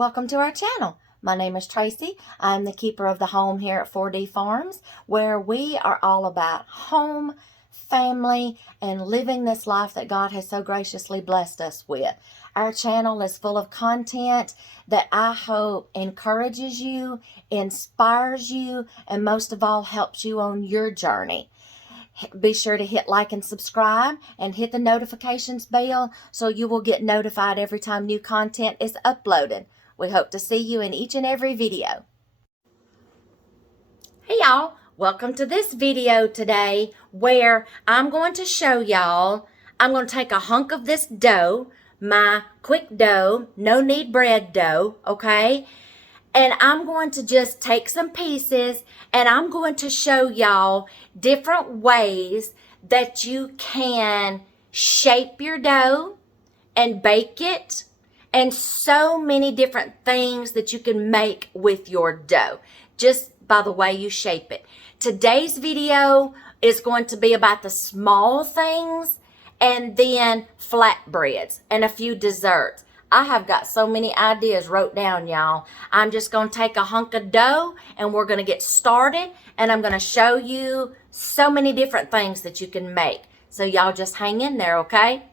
Welcome to our channel. My name is Tracy. I'm the keeper of the home here at 4D Farms, where we are all about home, family, and living this life that God has so graciously blessed us with. Our channel is full of content that I hope encourages you, inspires you, and most of all helps you on your journey. Be sure to hit like and subscribe and hit the notifications bell so you will get notified every time new content is uploaded. We hope to see you in each and every video. Hey y'all, welcome to this video today where I'm going to show y'all, I'm going to take a hunk of this dough, my quick dough, no knead bread dough, okay? And I'm going to just take some pieces and I'm going to show y'all different ways that you can shape your dough and bake it, and so many different things that you can make with your dough just by the way you shape it. Today's video is going to be about the small things and then flatbreads and a few desserts. I have got so many ideas wrote down, y'all. I'm just going to take a hunk of dough and we're going to get started, and I'm going to show you so many different things that you can make. So y'all just hang in there, okay?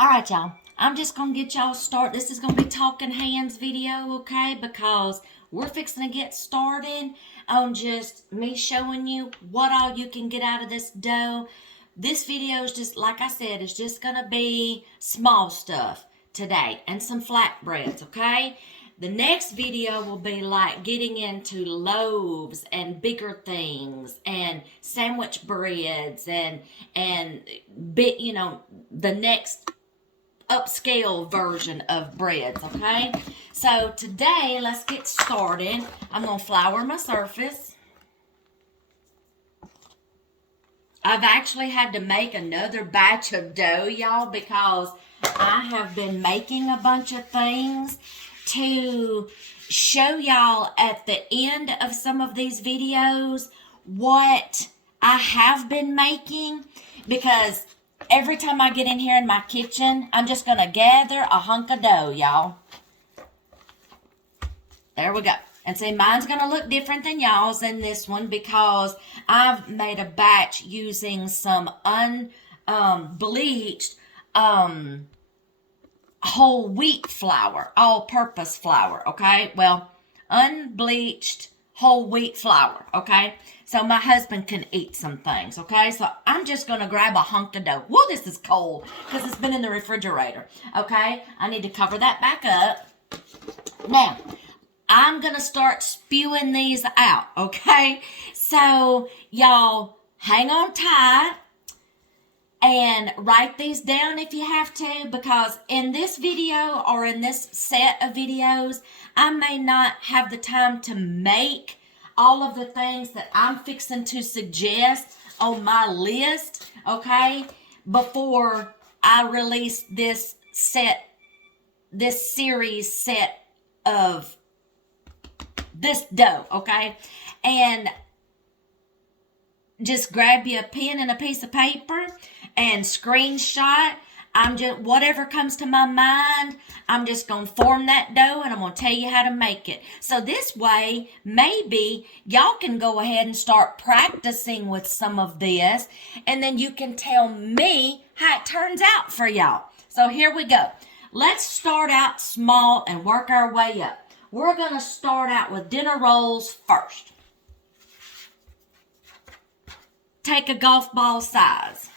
All right, y'all. I'm just going to get y'all started. This is going to be talking hands video, okay? Because we're fixing to get started on just me showing you what all you can get out of this dough. This video is just, like I said, is just going to be small stuff today and some flatbreads, okay? The next video will be like getting into loaves and bigger things and sandwich breads and bit, you know, the next upscale version of breads, okay? So today, let's get started. I'm going to flour my surface. I've actually had to make another batch of dough, y'all, because I have been making a bunch of things to show y'all at the end of some of these videos what I have been making, because every time I get in here in my kitchen, I'm just going to gather a hunk of dough, y'all. There we go. And see, mine's going to look different than y'all's in this one because I've made a batch using some unbleached whole wheat flour, all-purpose flour, okay? Well, unbleached whole wheat flour, okay? So my husband can eat some things, okay? So I'm just going to grab a hunk of dough. Whoa, this is cold because it's been in the refrigerator, okay? I need to cover that back up. Now, I'm going to start spewing these out, okay? So, y'all, hang on tight and write these down if you have to, because in this video or in this set of videos, I may not have the time to make all of the things that I'm fixing to suggest on my list, okay, before I release this series set of this dough, okay? And just grab you a pen and a piece of paper and screenshot. I'm just, whatever comes to my mind, I'm just going to form that dough and I'm going to tell you how to make it. So this way, maybe y'all can go ahead and start practicing with some of this, and then you can tell me how it turns out for y'all. So here we go. Let's start out small and work our way up. We're going to start out with dinner rolls first. Take a golf ball size.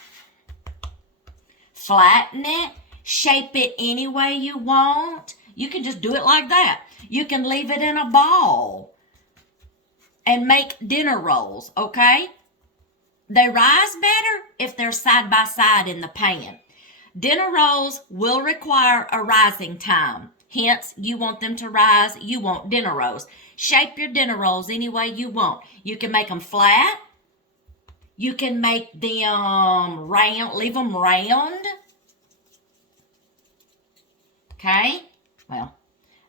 Flatten it. Shape it any way you want. You can just do it like that. You can leave it in a ball and make dinner rolls, okay? They rise better if they're side by side in the pan. Dinner rolls will require a rising time. Hence, you want them to rise, you want dinner rolls. Shape your dinner rolls any way you want. You can make them flat. You can make them round, leave them round. Okay? Well,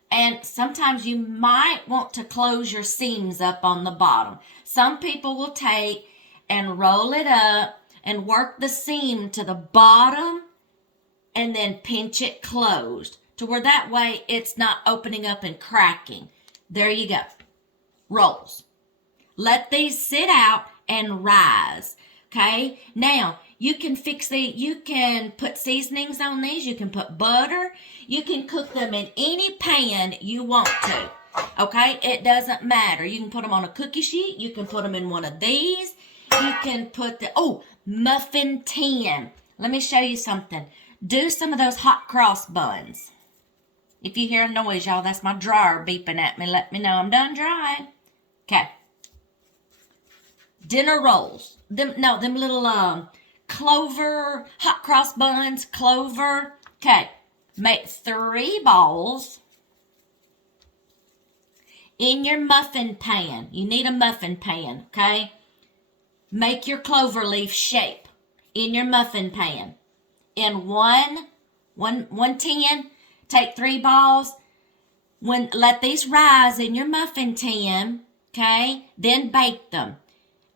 and sometimes you might want to close your seams up on the bottom. Some people will take and roll it up and work the seam to the bottom and then pinch it closed to to where that way it's not opening up and cracking. There you go. Rolls. Let these sit out and rise. Okay? Now, you can put seasonings on these. You can put butter. You can cook them in any pan you want to. Okay? It doesn't matter. You can put them on a cookie sheet. You can put them in one of these. You can put muffin tin. Let me show you something. Do some of those hot cross buns. If you hear a noise, y'all, that's my dryer beeping at me. Let me know I'm done drying. Okay. Dinner rolls. Them little clover, hot cross buns, clover. Okay. Make 3 balls in your muffin pan. You need a muffin pan, okay? Make your clover leaf shape in your muffin pan. In one tin, take 3 balls. Let these rise in your muffin tin, okay? Then bake them.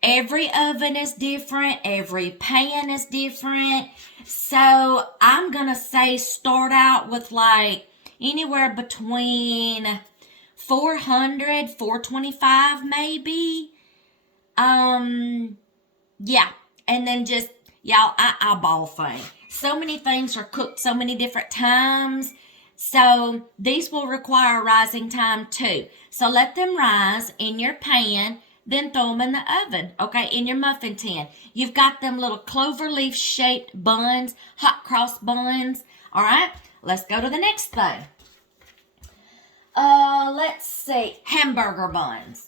Every oven is different. Every pan is different. So I'm going to say start out with like anywhere between 400, 425 maybe. Yeah. And then just, y'all, I eyeball thing. So many things are cooked so many different times. So these will require rising time too. So let them rise in your pan. Then throw them in the oven, okay, in your muffin tin. You've got them little clover leaf shaped buns, hot cross buns. All right, let's go to the next thing. Let's see, hamburger buns.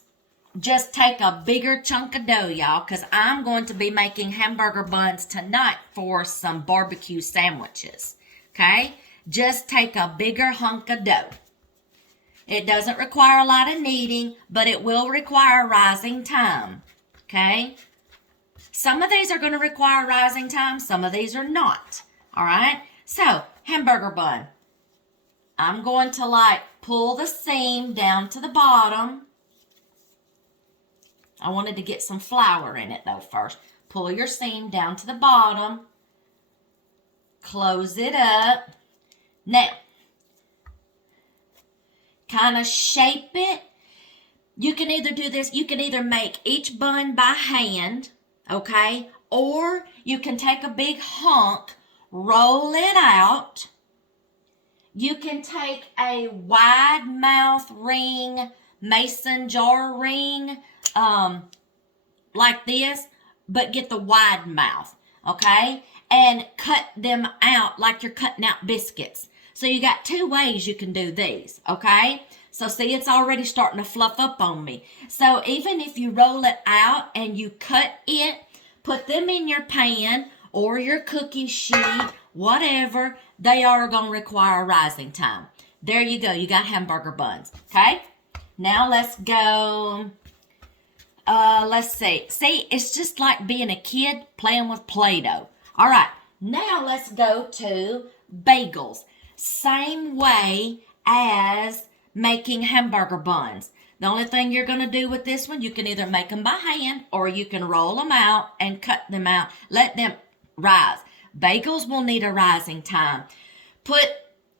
Just take a bigger chunk of dough, y'all, because I'm going to be making hamburger buns tonight for some barbecue sandwiches, okay? Just take a bigger hunk of dough. It doesn't require a lot of kneading, but it will require rising time, okay? Some of these are going to require rising time. Some of these are not, all right? So, hamburger bun. I'm going to pull the seam down to the bottom. I wanted to get some flour in it though first. Pull your seam down to the bottom. Close it up. Now, kind of shape it. You can either do this, you can either make each bun by hand, okay? Or you can take a big hunk, roll it out. You can take a wide mouth ring, mason jar ring, like this, but get the wide mouth, okay? And cut them out like you're cutting out biscuits. So you got 2 ways you can do these, okay? So see, it's already starting to fluff up on me. So even if you roll it out and you cut it, put them in your pan or your cookie sheet, whatever, they are going to require rising time. There you go. You got hamburger buns, okay? Now let's go. Let's see. See, it's just like being a kid playing with Play-Doh. All right. Now let's go to bagels. Same way as making hamburger buns. The only thing you're going to do with this one, you can either make them by hand or you can roll them out and cut them out. Let them rise. Bagels will need a rising time. Put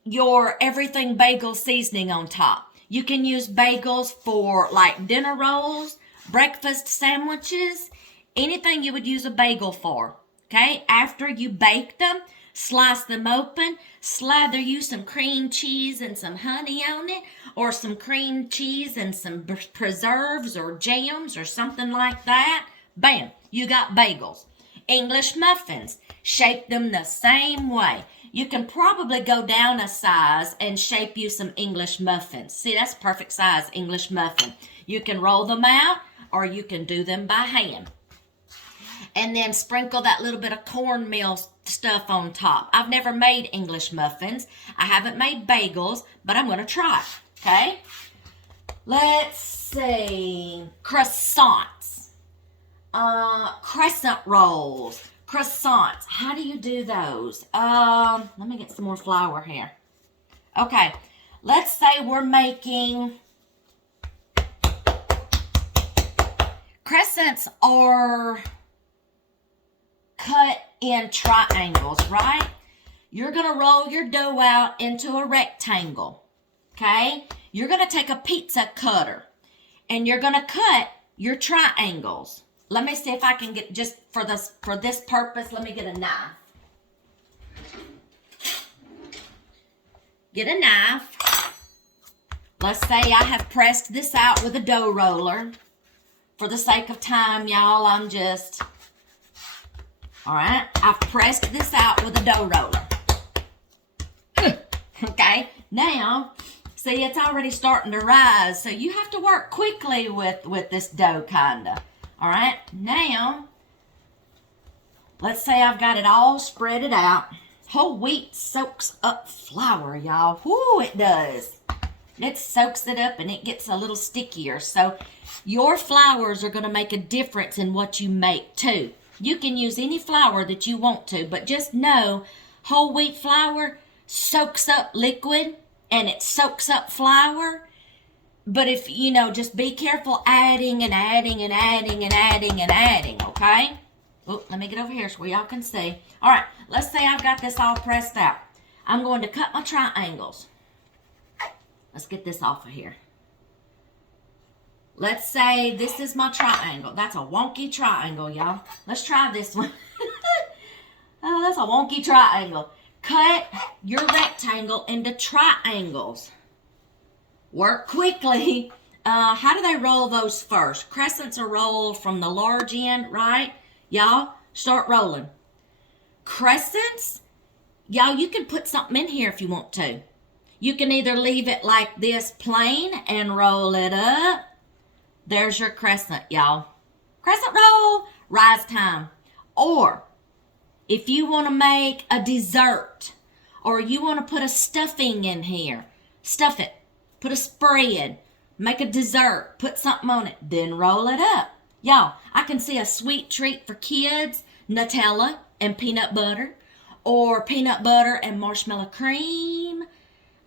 your everything bagel seasoning on top. You can use bagels for like dinner rolls, breakfast sandwiches, anything you would use a bagel for. Okay? After you bake them, slice them open, slather you some cream cheese and some honey on it, or some cream cheese and some preserves or jams or something like that. Bam, you got bagels. English muffins, shape them the same way. You can probably go down a size and shape you some English muffins. See, that's perfect size English muffin. You can roll them out or you can do them by hand. And then sprinkle that little bit of cornmeal stuff on top. I've never made English muffins. I haven't made bagels, but I'm going to try. Okay? Let's see. Croissants. Crescent rolls. Croissants. How do you do those? Let me get some more flour here. Okay. Let's say we're making... Crescents are cut in triangles, right? you're going to roll your dough out into a rectangle, okay? You're going to take a pizza cutter, and you're going to cut your triangles. Let me see if I can get, just for this purpose, let me get a knife. Get a knife. Let's say I have pressed this out with a dough roller. For the sake of time, y'all, all right, I've pressed this out with a dough roller. Okay, now, see, it's already starting to rise, so you have to work quickly with this dough, kinda. All right, now, let's say I've got it all spreaded out. Whole wheat soaks up flour, y'all. Whoo, it does. It soaks it up and it gets a little stickier. So your flours are going to make a difference in what you make too. You can use any flour that you want to, but just know whole wheat flour soaks up liquid and it soaks up flour. But if, you know, just be careful adding and adding and adding and adding and adding, okay? Oh, let me get over here so y'all can see. All right, let's say I've got this all pressed out. I'm going to cut my triangles. Let's get this off of here. Let's say this is my triangle. That's a wonky triangle, y'all. Let's try this one. Oh, that's a wonky triangle. Cut your rectangle into triangles. Work quickly. How do they roll those first? Crescents are rolled from the large end, right? Y'all, start rolling. Crescents, y'all, you can put something in here if you want to. You can either leave it like this plain and roll it up. There's your crescent, y'all. Crescent roll, rise time. Or if you want to make a dessert or you want to put a stuffing in here, stuff it. Put a spread. Make a dessert. Put something on it. Then roll it up. Y'all, I can see a sweet treat for kids, Nutella and peanut butter, or peanut butter and marshmallow cream.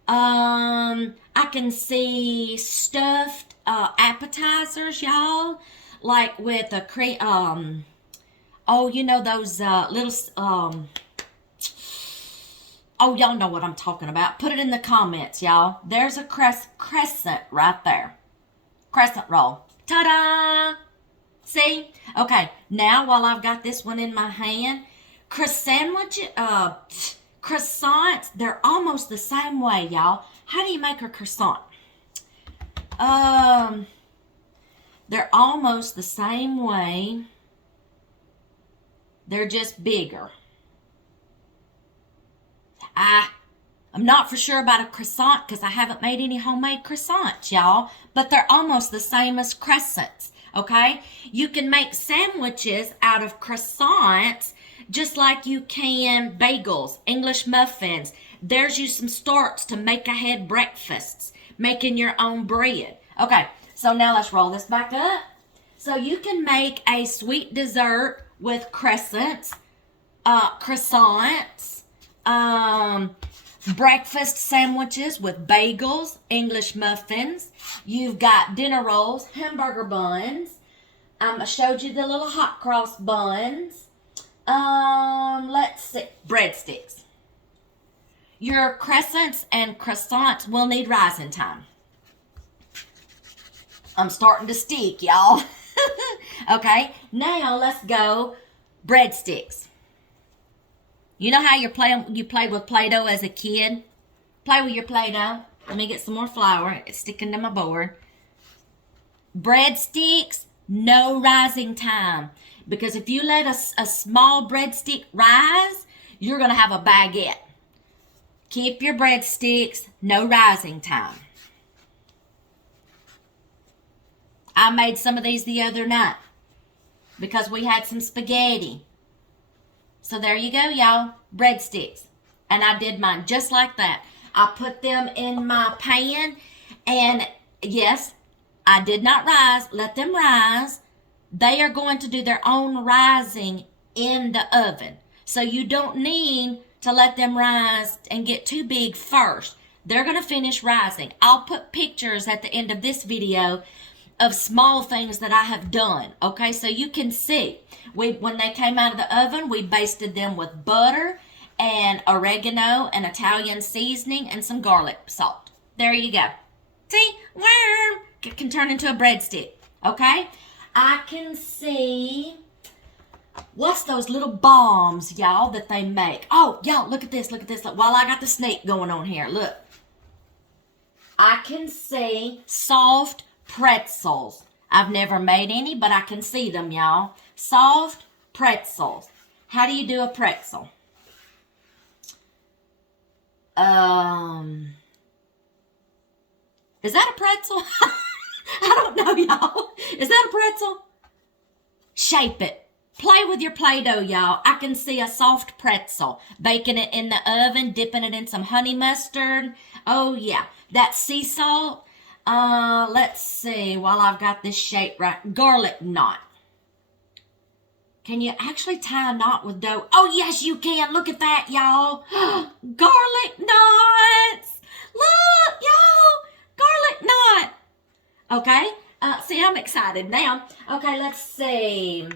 I can see stuffed appetizers, y'all, like with a cream. Oh, you know those little. Oh, y'all know what I'm talking about. Put it in the comments, y'all. There's a crescent right there. Crescent roll. Ta-da! See? Okay, now while I've got this one in my hand, croissants, they're almost the same way, y'all. How do you make a croissant? They're almost the same way. They're just bigger. I'm not for sure about a croissant because I haven't made any homemade croissants, y'all. But they're almost the same as crescents, okay? You can make sandwiches out of croissants just like you can bagels, English muffins. There's you some starts to make ahead breakfasts, making your own bread. Okay, so now let's roll this back up. So you can make a sweet dessert with croissants, breakfast sandwiches with bagels, English muffins. You've got dinner rolls, hamburger buns. I showed you the little hot cross buns. Let's see, breadsticks. Your crescents and croissants will need rising time. I'm starting to stick, y'all. Okay, now let's go breadsticks. You know how you played with Play-Doh as a kid? Play with your Play-Doh. Let me get some more flour. It's sticking to my board. Breadsticks, no rising time. Because if you let a small breadstick rise, you're going to have a baguette. Keep your breadsticks, no rising time. I made some of these the other night because we had some spaghetti. So there you go, y'all. Breadsticks. And I did mine just like that. I put them in my pan. And yes, I did not rise. Let them rise. They are going to do their own rising in the oven. So you don't need to let them rise and get too big first. They're going to finish rising. I'll put pictures at the end of this video of small things that I have done. Okay, so you can see. When they came out of the oven, we basted them with butter and oregano and Italian seasoning and some garlic salt. There you go. See, worm can turn into a breadstick. Okay, I can see. What's those little bombs, y'all, that they make? Oh, y'all, look at this. Look, while I got the snake going on here, look. I can see soft pretzels. I've never made any, but I can see them, y'all. Soft pretzels. How do you do a pretzel? Is that a pretzel? I don't know, y'all. Is that a pretzel? Shape it. Play with your Play-Doh, y'all. I can see a soft pretzel. Baking it in the oven, dipping it in some honey mustard. Oh, yeah. That sea salt. Let's see. While I've got this shape right. Garlic knot. Can you actually tie a knot with dough? Oh, yes, you can. Look at that, y'all. Garlic knots. Look, y'all. Garlic knot. Okay. See, I'm excited now. Okay, let's see.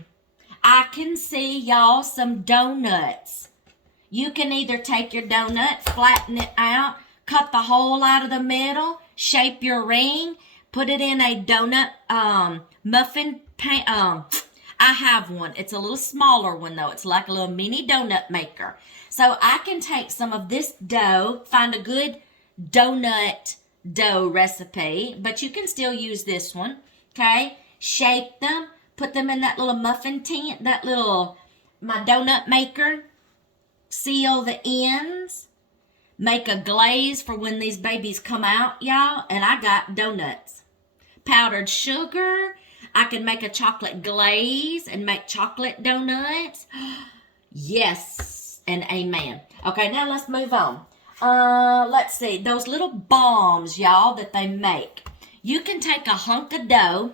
I can see, y'all, some donuts. You can either take your donut, flatten it out, cut the hole out of the middle, shape your ring, put it in a donut muffin pan. I have one. It's a little smaller one, though. It's like a little mini donut maker. So I can take some of this dough, find a good donut dough recipe, but you can still use this one, okay? Shape them. Put them in that little muffin tin, my donut maker. Seal the ends. Make a glaze for when these babies come out, y'all. And I got donuts. Powdered sugar. I can make a chocolate glaze and make chocolate donuts. Yes and amen. Okay, now let's move on. Let's see. Those little bombs, y'all, that they make. You can take a hunk of dough.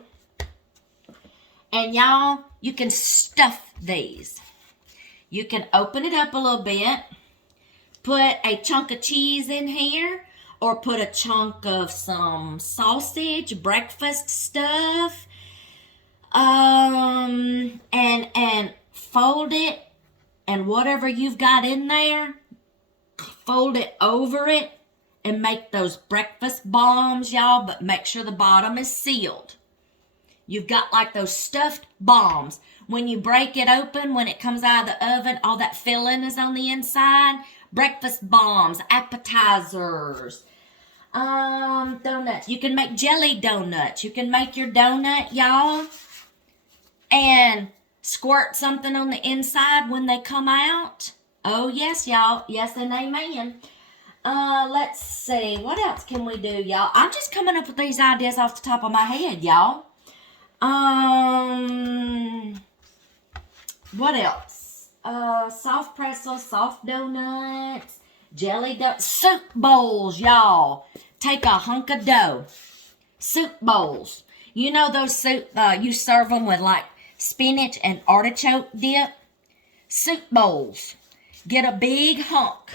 And y'all, you can stuff these. You can open it up a little bit, put a chunk of cheese in here, or put a chunk of some sausage, breakfast stuff, and fold it, and whatever you've got in there, fold it over it, and make those breakfast bombs, y'all, but make sure the bottom is sealed. You've got like those stuffed bombs. When you break it open, when it comes out of the oven, all that filling is on the inside. Breakfast bombs, appetizers, donuts. You can make jelly donuts. You can make your donut, y'all, and squirt something on the inside when they come out. Oh, yes, y'all. Yes and amen. Let's see. What else can we do, y'all? I'm just coming up with these ideas off the top of my head, y'all. What else? Soft pretzels, soft donuts, jelly donuts, soup bowls, y'all. Take a hunk of dough. Soup bowls. You know those soup, you serve them with like spinach and artichoke dip? Soup bowls. Get a big hunk.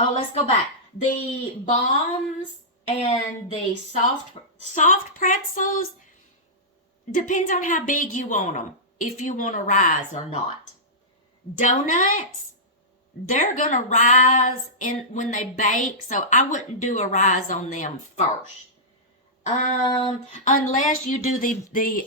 Oh, let's go back. The bombs and the soft pretzels, depends on how big you want them, if you want to rise or not. Donuts, they're going to rise when they bake, so I wouldn't do a rise on them first. Unless you do the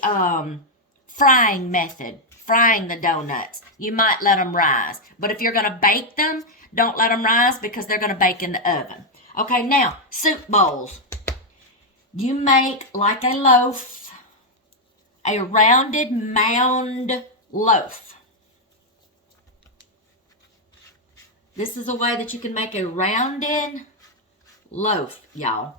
frying method, frying the donuts. You might let them rise. But if you're going to bake them, don't let them rise because they're going to bake in the oven. Okay, now, soup bowls. You make like a loaf. A rounded mound loaf. This is a way that you can make a rounded loaf, y'all.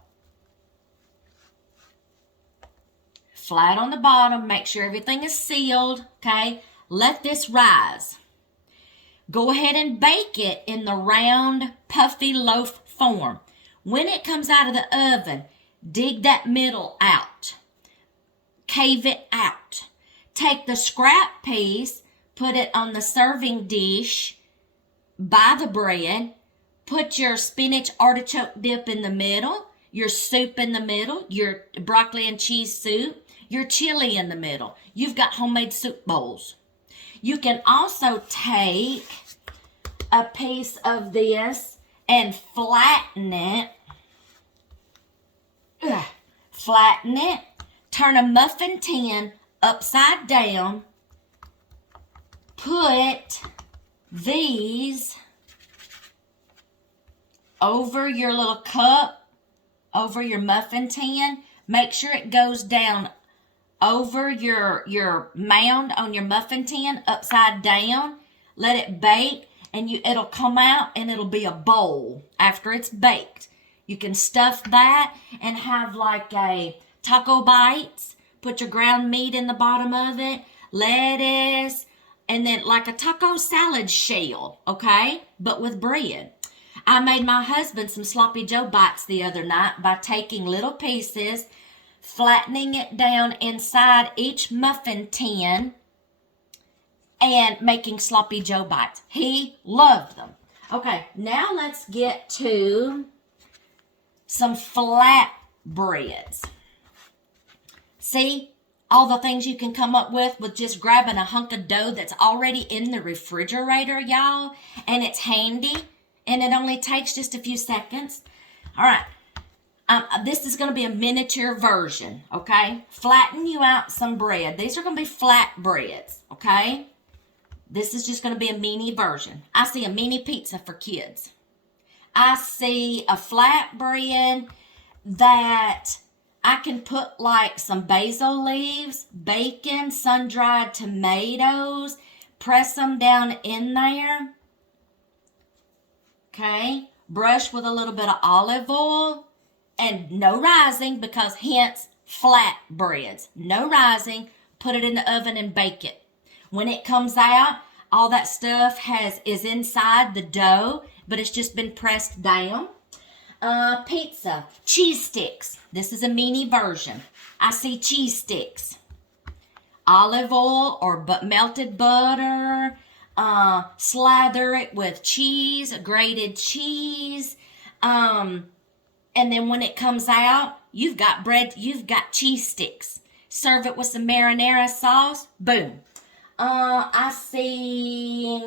Flat on the bottom. Make sure everything is sealed, okay? Let this rise. Go ahead and bake it in the round, puffy loaf form. When it comes out of the oven, dig that middle out. Cave it out. Take the scrap piece, put it on the serving dish by the bread. Put your spinach artichoke dip in the middle, your soup in the middle, your broccoli and cheese soup, your chili in the middle. You've got homemade soup bowls. You can also take a piece of this and flatten it. Flatten it. Turn a muffin tin upside down. Put these over your little cup, over your muffin tin. Make sure it goes down over your mound on your muffin tin upside down. Let it bake, and it'll come out and it'll be a bowl after it's baked. You can stuff that and have like a taco bites. Put your ground meat in the bottom of it, lettuce, and then like a taco salad shell, okay? But with bread. I made my husband some sloppy joe bites the other night by taking little pieces, flattening it down inside each muffin tin, and making sloppy joe bites. He loved them. Okay, now let's get to some flat breads. See all the things you can come up with just grabbing a hunk of dough that's already in the refrigerator, y'all, and it's handy, and it only takes just a few seconds. All right. This is going to be a miniature version, okay? Flatten you out some bread. These are going to be flat breads, okay? This is just going to be a mini version. I see a mini pizza for kids. I see a flat bread that I can put like some basil leaves, bacon, sun-dried tomatoes, press them down in there, okay? Brush with a little bit of olive oil. And no rising, because hence flat breads. No rising. Put it in the oven and bake it. When it comes out, all that stuff is inside the dough, but it's just been pressed down. Pizza. Cheese sticks. This is a mini version. I see cheese sticks. Olive oil or melted butter. Slather it with cheese, grated cheese. And then when it comes out, you've got bread, you've got cheese sticks. Serve it with some marinara sauce. Boom. I see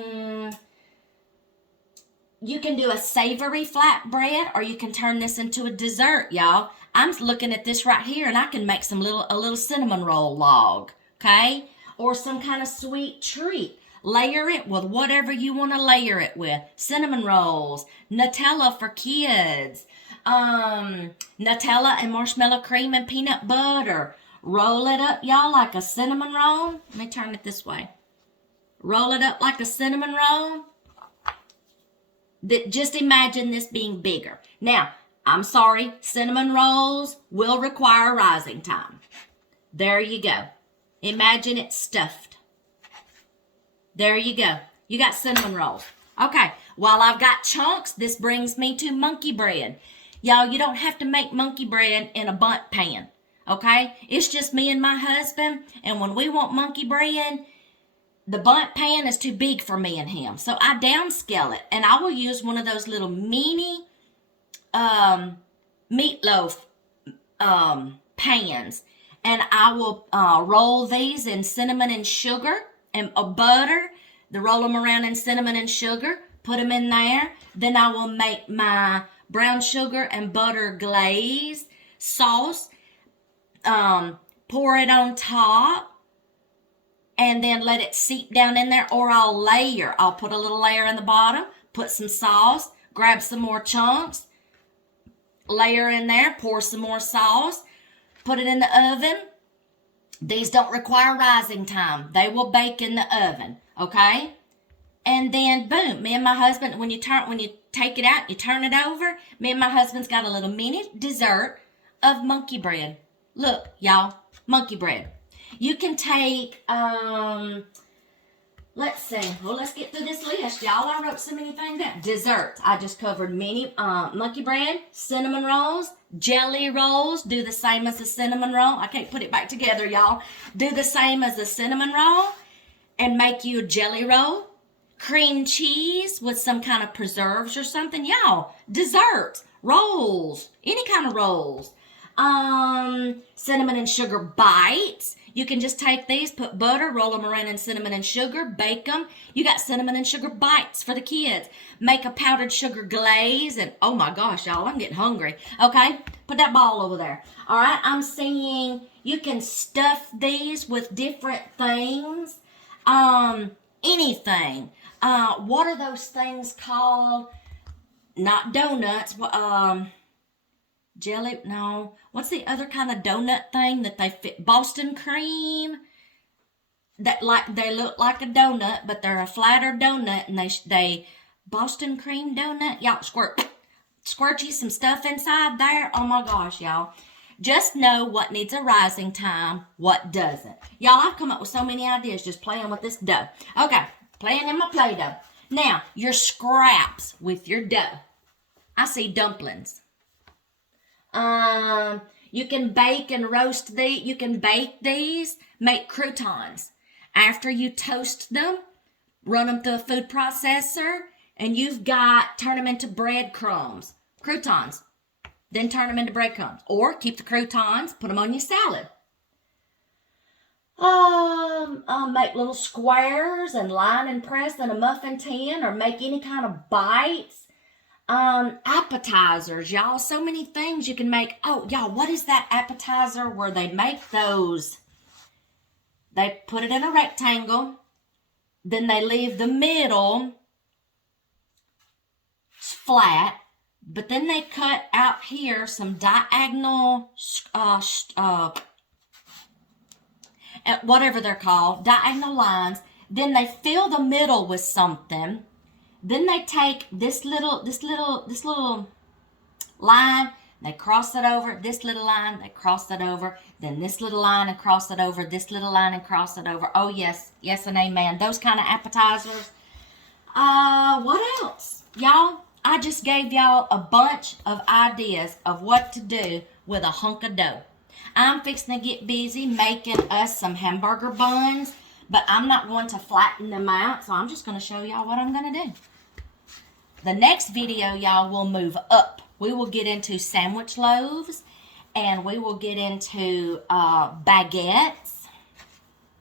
you can do a savory flatbread, or you can turn this into a dessert, y'all. I'm looking at this right here, and I can make a little cinnamon roll log, okay? Or some kind of sweet treat. Layer it with whatever you want to layer it with. Cinnamon rolls, Nutella for kids. Nutella and marshmallow cream and peanut butter. Roll it up, y'all, like a cinnamon roll. Let me turn it this way. Roll it up like a cinnamon roll. Just imagine this being bigger. Now, I'm sorry, cinnamon rolls will require rising time. There you go. Imagine it stuffed. There you go. You got cinnamon rolls. Okay, while I've got chunks, this brings me to monkey bread. Y'all, you don't have to make monkey bread in a bundt pan, okay? It's just me and my husband, and when we want monkey bread, the bundt pan is too big for me and him. So I downscale it, and I will use one of those little mini meatloaf pans, and I will roll these in cinnamon and sugar and butter. Roll them around in cinnamon and sugar, put them in there. Then I will make my brown sugar and butter glaze sauce, pour it on top, and then let it seep down in there. Or I'll put a little layer in the bottom, put some sauce, grab some more chunks, layer in there, pour some more sauce, put it in the oven. These don't require rising time. They will bake in the oven, okay? And then boom, me and my husband, when you take it out, you turn it over, me and my husband's got a little mini dessert of monkey bread. Look, y'all, monkey bread. You can take, let's see. Well, let's get through this list, y'all. I wrote so many things down. Desserts. I just covered mini monkey bread, cinnamon rolls, jelly rolls. Do the same as a cinnamon roll. I can't put it back together, y'all. Do the same as a cinnamon roll and make you a jelly roll. Cream cheese with some kind of preserves or something. Y'all, desserts, rolls, any kind of rolls. Cinnamon and sugar bites. You can just take these, put butter, roll them around in cinnamon and sugar, bake them. You got cinnamon and sugar bites for the kids. Make a powdered sugar glaze, and oh my gosh, y'all, I'm getting hungry. Okay, put that ball over there. All right, I'm seeing you can stuff these with different things. Anything. What are those things called? Not donuts, jelly, no. What's the other kind of donut thing that they fit? Boston cream. That they look like a donut, but they're a flatter donut, and they Boston cream donut. Y'all squirt you some stuff inside there. Oh my gosh, y'all. Just know what needs a rising time, what doesn't. Y'all, I've come up with so many ideas just playing with this dough. Okay, playing in my Play-Doh. Now, your scraps with your dough. I see dumplings. You can bake and roast these. You can bake these, make croutons. After you toast them, run them through a food processor, and turn them into breadcrumbs, croutons. Then turn them into breadcrumbs. Or keep the croutons, put them on your salad. Make little squares and line and press in a muffin tin, or make any kind of bites. Appetizers, y'all. So many things you can make. Oh, y'all, what is that appetizer where they make those? They put it in a rectangle. Then they leave the middle flat. But then they cut out here some diagonal, whatever they're called, diagonal lines. Then they fill the middle with something. Then they take this little line, they cross it over, this little line, they cross it over, then this little line and cross it over, this little line and cross it over. Oh yes, yes and amen. Those kind of appetizers. What else? Y'all, I just gave y'all a bunch of ideas of what to do with a hunk of dough. I'm fixing to get busy making us some hamburger buns, but I'm not going to flatten them out, so I'm just going to show y'all what I'm going to do. The next video, y'all, will move up. We will get into sandwich loaves, and we will get into baguettes.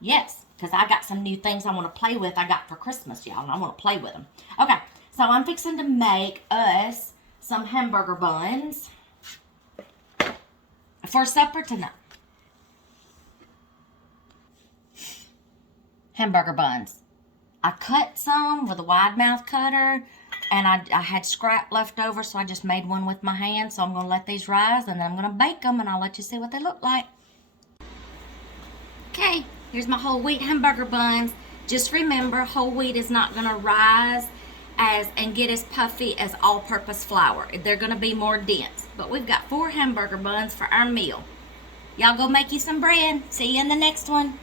Yes, because I got some new things I want to play with I got for Christmas, y'all, and I want to play with them. Okay, so I'm fixing to make us some hamburger buns for supper tonight. Hamburger buns. I cut some with a wide mouth cutter, and I had scrap left over, so I just made one with my hand. So I'm going to let these rise, and then I'm going to bake them, and I'll let you see what they look like. Okay, here's my whole wheat hamburger buns. Just remember, whole wheat is not going to rise and get as puffy as all-purpose flour. They're going to be more dense. But we've got 4 hamburger buns for our meal. Y'all go make you some bread. See you in the next one.